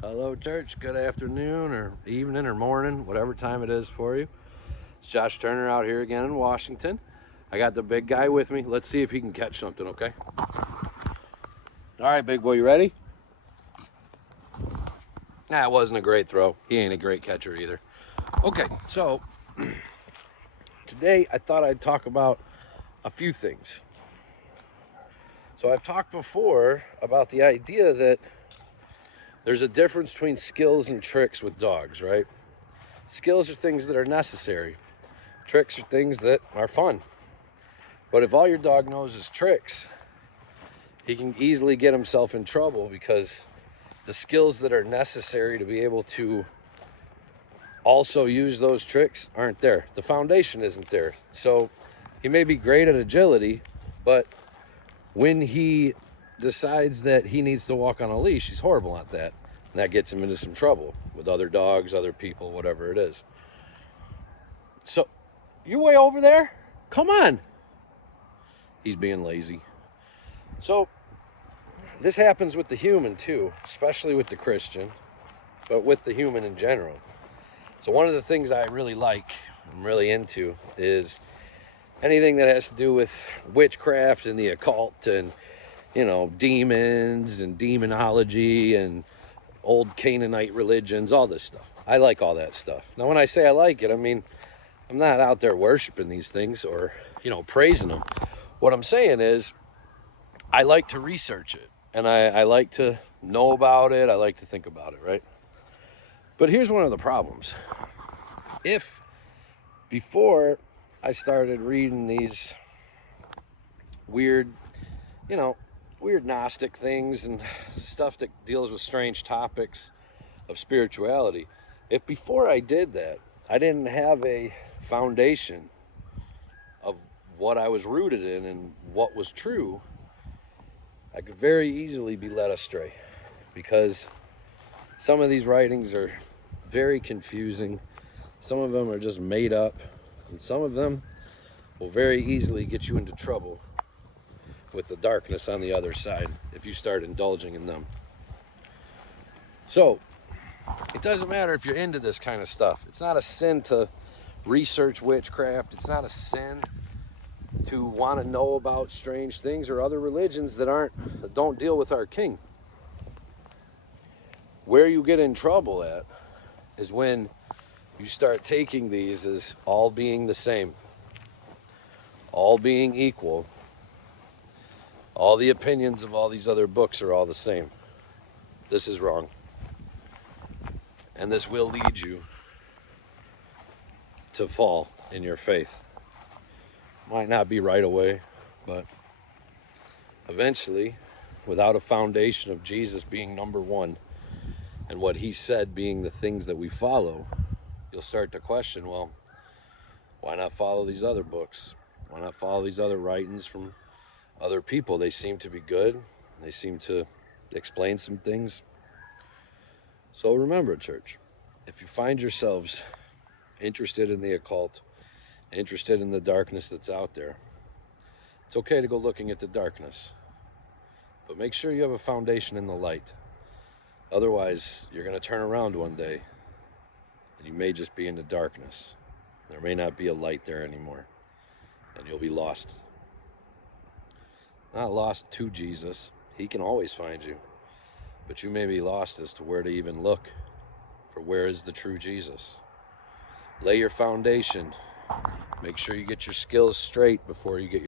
Hello, church. Good afternoon or evening or morning, whatever time it is for you. It's Josh Turner out here again in Washington. I got the big guy with me. Let's see if he can catch something, okay? All right, big boy, you ready? That wasn't a great throw. He ain't a great catcher either. Okay, so today I thought I'd talk about a few things. So I've talked before about the idea that there's a difference between skills and tricks with dogs, right? Skills are things that are necessary. Tricks are things that are fun. But if all your dog knows is tricks, he can easily get himself in trouble because the skills that are necessary to be able to also use those tricks aren't there. The foundation isn't there. So he may be great at agility, but when he decides that he needs to walk on a leash, he's horrible at that. And that gets him into some trouble with other dogs, other people, whatever it is. So, you way over there? Come on. He's being lazy. So, this happens with the human too, especially with the Christian, but with the human in general. So one of the things I really like, I'm really into, is anything that has to do with witchcraft and the occult and, demons and demonology and old Canaanite religions, all this stuff. I like all that stuff. Now, when I say I like it, I mean, I'm not out there worshiping these things or, praising them. What I'm saying is I like to research it. And I like to know about it. I like to think about it, right? But here's one of the problems. If before I started reading these weird, weird Gnostic things and stuff that deals with strange topics of spirituality, if before I did that, I didn't have a foundation of what I was rooted in and what was true, I could very easily be led astray because some of these writings are very confusing. Some of them are just made up, and some of them will very easily get you into trouble with the darkness on the other side if you start indulging in them. So, it doesn't matter if you're into this kind of stuff. It's not a sin to research witchcraft. It's not a sin to want to know about strange things or other religions that don't deal with our King. Where you get in trouble at is when you start taking these as all being the same, all being equal. All the opinions of all these other books are all the same. This is wrong. And this will lead you to fall in your faith. Might not be right away, but eventually, without a foundation of Jesus being number one and what he said being the things that we follow, you'll start to question, well, why not follow these other books? Why not follow these other writings from other people? They seem to be good. They seem to explain some things. So remember, church, if you find yourselves interested in the occult, interested in the darkness that's out there, it's okay to go looking at the darkness. But make sure you have a foundation in the light. Otherwise, you're going to turn around one day and you may just be in the darkness. There may not be a light there anymore, and you'll be lost. Not lost to Jesus. He can always find you. But you may be lost as to where to even look for where is the true Jesus. Lay your foundation. Make sure you get your skills straight before you get your